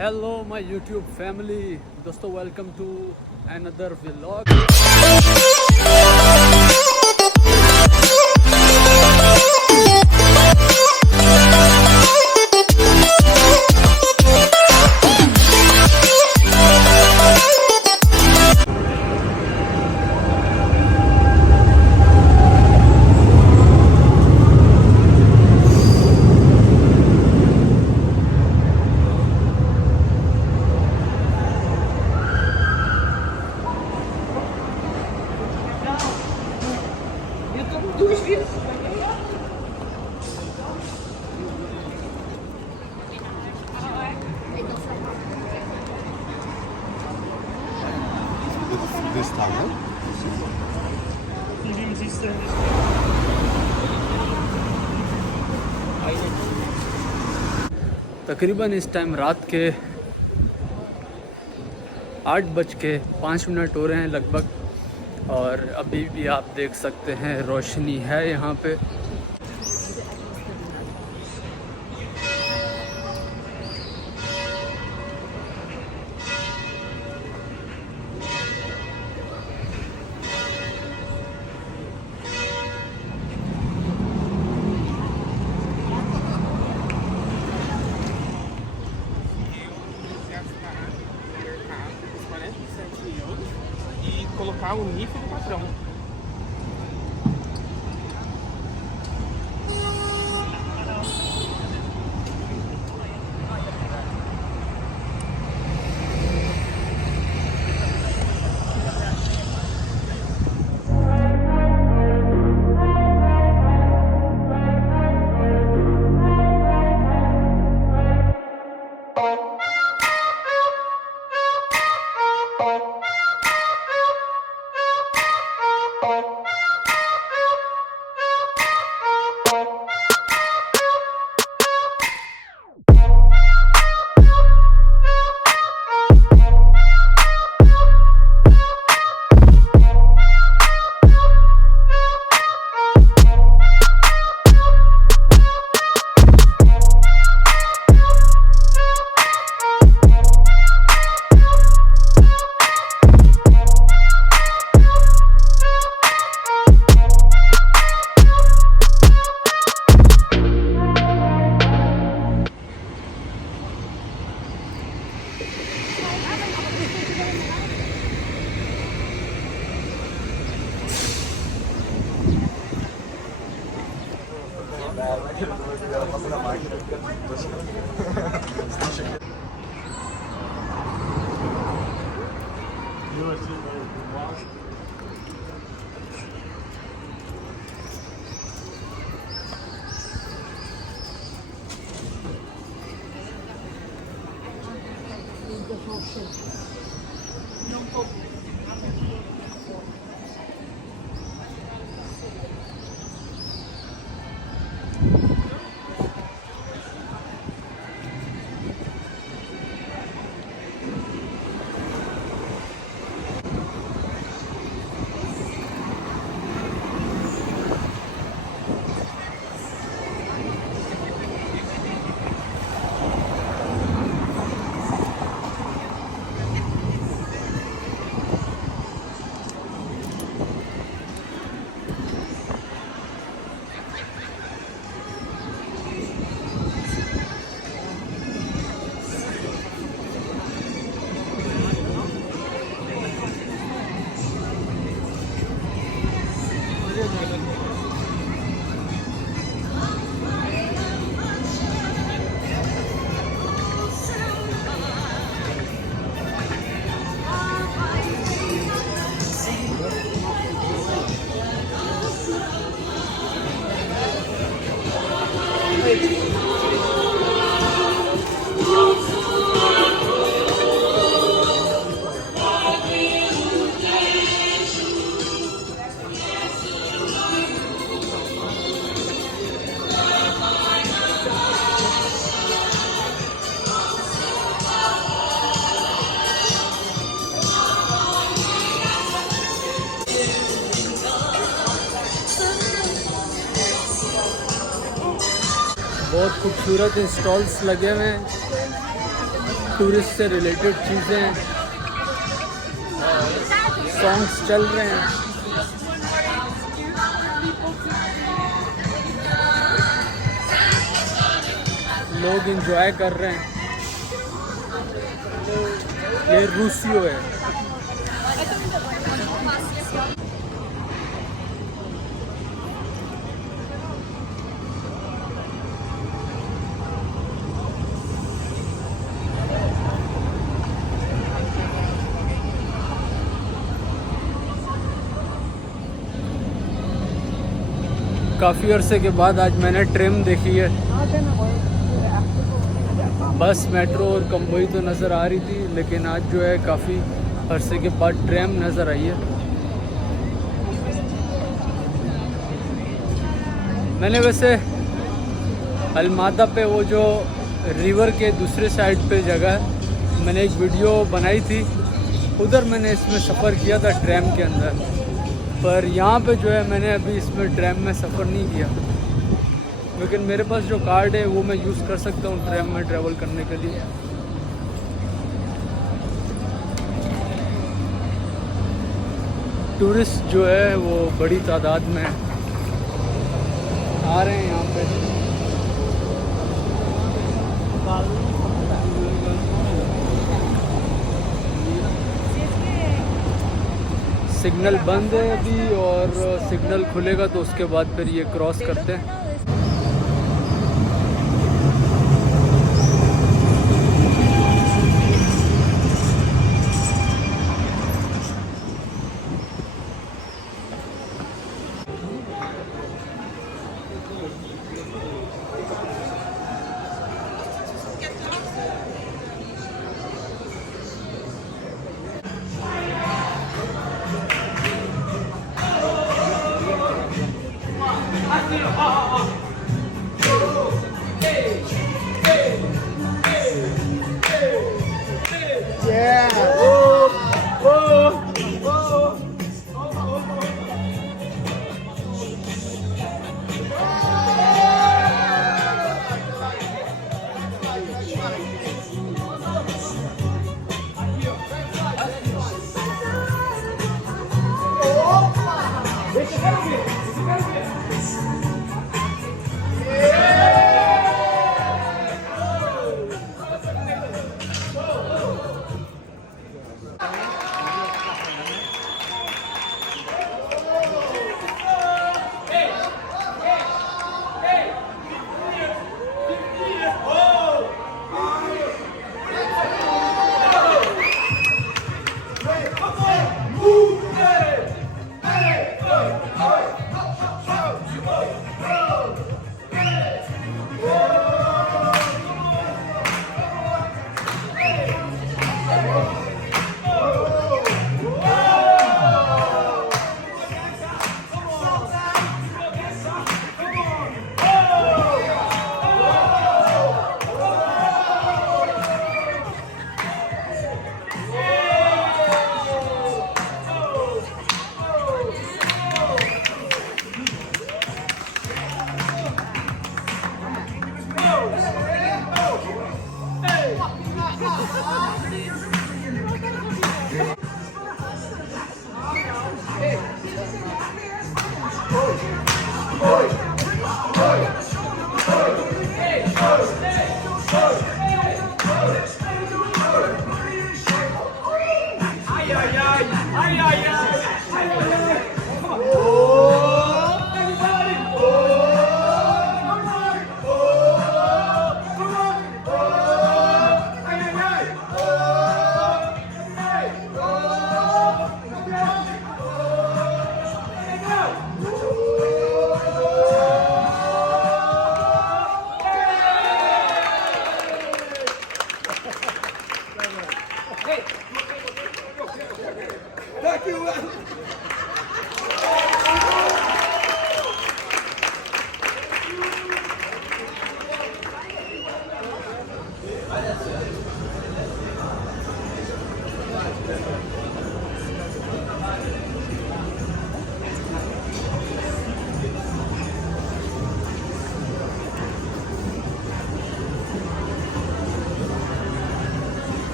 Hello my YouTube family दोस्तों, welcome to another vlog. This time, तकरीबन इस time रात के 8:05 हो रहे हैं लगभग, और अभी भी आप देख सकते हैं रोशनी है यहाँ पे। colocar o NIF do patrão. बहुत खूबसूरत इंस्टॉल्स लगे हुए हैं। टूरिस्ट से रिलेटेड चीज़ें, सॉन्ग्स चल रहे हैं। लोग एंजॉय कर रहे हैं। ये रूसियो है। काफ़ी अरसे के बाद आज मैंने ट्रेन देखी है। बस, मेट्रो और कंबोई तो नज़र आ रही थी, लेकिन आज जो है काफ़ी अरसे के बाद ट्रेन नज़र आई है। मैंने वैसे अलमादा पे वो जो रिवर के दूसरे साइड पे जगह है, मैंने एक वीडियो बनाई थी, उधर मैंने इसमें सफ़र किया था ट्रेन के अंदर। पर यहाँ पे जो है मैंने अभी इसमें ट्रेन में सफ़र नहीं किया, लेकिन मेरे पास जो कार्ड है वो मैं यूज़ कर सकता हूँ ट्रेन में ट्रैवल करने के लिए। टूरिस्ट जो है वो बड़ी तादाद में आ रहे हैं यहाँ पे। सिग्नल बंद है अभी, और सिग्नल खुलेगा तो उसके बाद फिर ये क्रॉस करते हैं।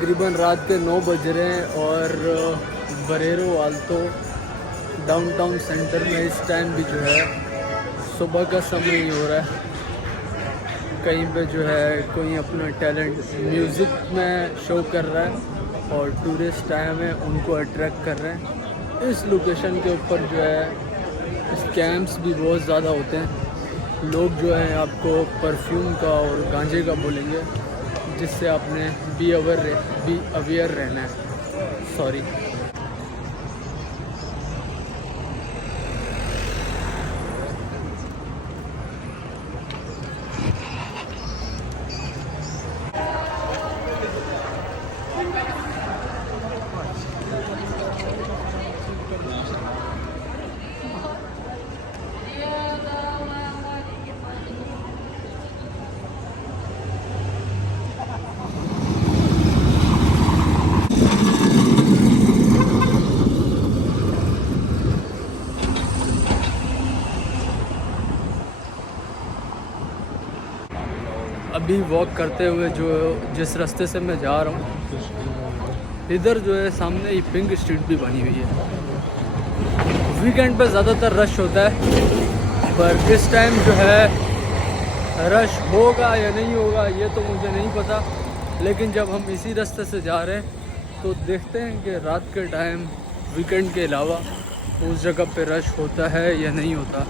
तकरीबन रात के 9 बज रहे हैं और बरेरो आल्तो डाउनटाउन सेंटर में इस टाइम भी जो है सुबह का समय ही हो रहा है। कहीं पे जो है कोई अपना टैलेंट म्यूज़िक में शो कर रहा है और टूरिस्ट आए हैं उनको अट्रैक्ट कर रहे हैं। इस लोकेशन के ऊपर जो है स्कैम्स भी बहुत ज़्यादा होते हैं। लोग जो है आपको परफ्यूम का और गांजे का बोलेंगे, जिससे आपने बी अवेयर रहना है। सॉरी। अभी वॉक करते हुए जिस रास्ते से मैं जा रहा हूँ, इधर जो है सामने ही पिंक स्ट्रीट भी बनी हुई है। वीकेंड पे ज़्यादातर रश होता है, पर इस टाइम जो है रश होगा या नहीं होगा ये तो मुझे नहीं पता। लेकिन जब हम इसी रास्ते से जा रहे हैं तो देखते हैं कि रात के टाइम वीकेंड के अलावा उस जगह पे रश होता है या नहीं होता।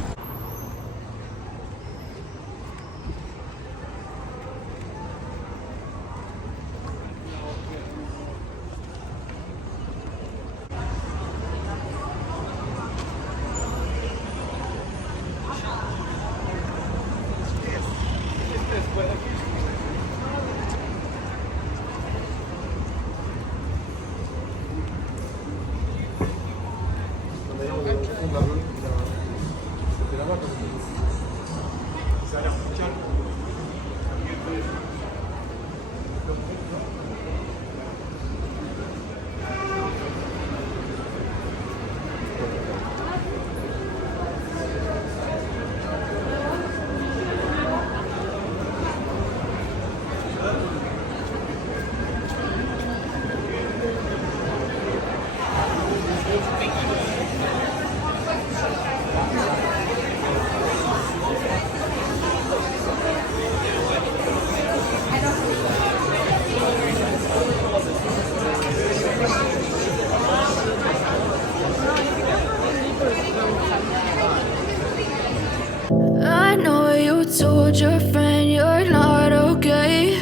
I know you told your friend you're not okay,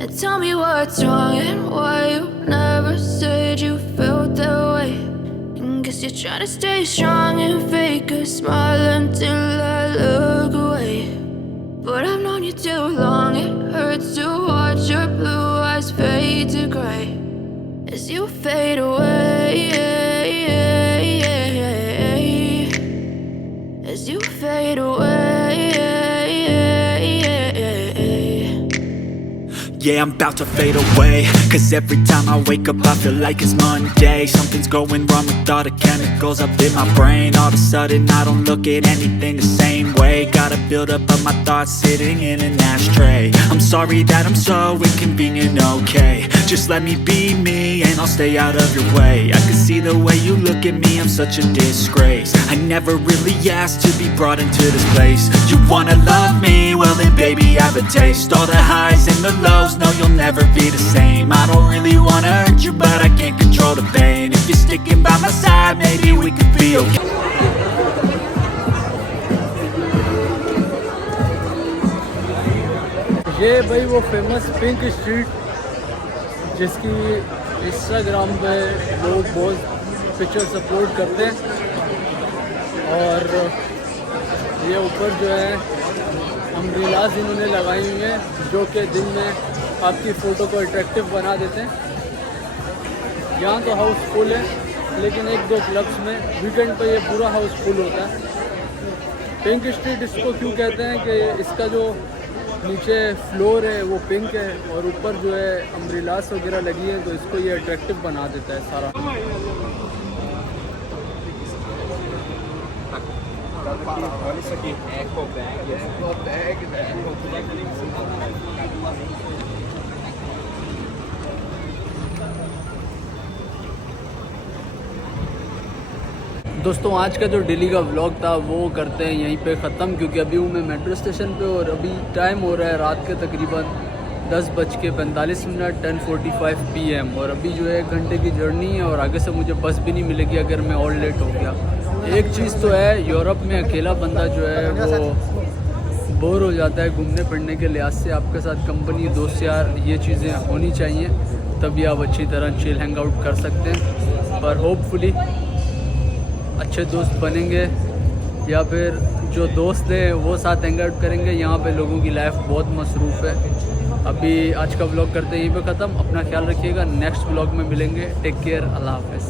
and tell me what's wrong and why you never said you felt that way. And guess you're trying to stay strong and fake a smile until I look away. But I've known you too long, it hurts to watch your blue eyes fade to gray as you fade away, as you fade away. Yeah, I'm about to fade away, cause every time I wake up I feel like it's Monday. Something's going wrong with all the chemicals up in my brain. All of a sudden I don't look at anything the same way. Gotta build up of my thoughts sitting in an ashtray. I'm sorry that I'm so inconvenient, okay. Just let me be me and I'll stay out of your way. I can see the way you look at me, I'm such a disgrace. I never really asked to be brought into this place. You wanna love me? Well then baby I have a taste. All the highs and the lows, no you'll never be the same. I don't really wanna hurt you but I can't control the pain. If you're sticking by my side maybe we could be okay. ये भाई वो famous pink street जिसकी Instagram पे लोग बहुत pictures upload करते हैं, और ये ऊपर जो है अम्ब्रेलास इन्होंने लगाई हुई हैं जो कि दिन में आपकी फ़ोटो को अट्रैक्टिव बना देते हैं। यहाँ तो हाउसफुल है, लेकिन एक दो क्लब्स में वीकेंड पे ये पूरा हाउसफुल होता है। पिंक स्ट्रीट इसको क्यों कहते हैं कि इसका जो नीचे फ्लोर है वो पिंक है और ऊपर जो है अम्ब्रेलास वगैरह लगी है, तो इसको ये अट्रैक्टिव बना देता है सारा। Olha isso aqui, eco bag. Eco bag, né? दोस्तों आज का जो डेली का व्लॉग था वो करते हैं यहीं पे ख़त्म, क्योंकि अभी हूँ मैं मेट्रो स्टेशन पे और अभी टाइम हो रहा है रात के तकरीबन 10:45 10:45 PM और अभी जो है 1 घंटे की जर्नी है और आगे से मुझे बस भी नहीं मिलेगी अगर मैं और लेट हो गया। एक चीज़ तो है, यूरोप में अकेला बंदा जो है वो बोर हो जाता है घूमने फिरने के लिहाज से। आपके साथ कंपनी, दोस्त यार, ये चीज़ें होनी चाहिए, तभी आप अच्छी तरह चिल हैंग आउट कर सकते हैं। पर होपफुली अच्छे दोस्त बनेंगे या फिर जो दोस्त हैं वो साथ हैंग आउट करेंगे। यहाँ पे लोगों की लाइफ बहुत मसरूफ़ है। अभी आज का व्लॉग करते हैं यहीं पे ख़त्म। अपना ख्याल रखिएगा, नेक्स्ट व्लॉग में मिलेंगे। टेक केयर, अल्लाह हाफ़िज़।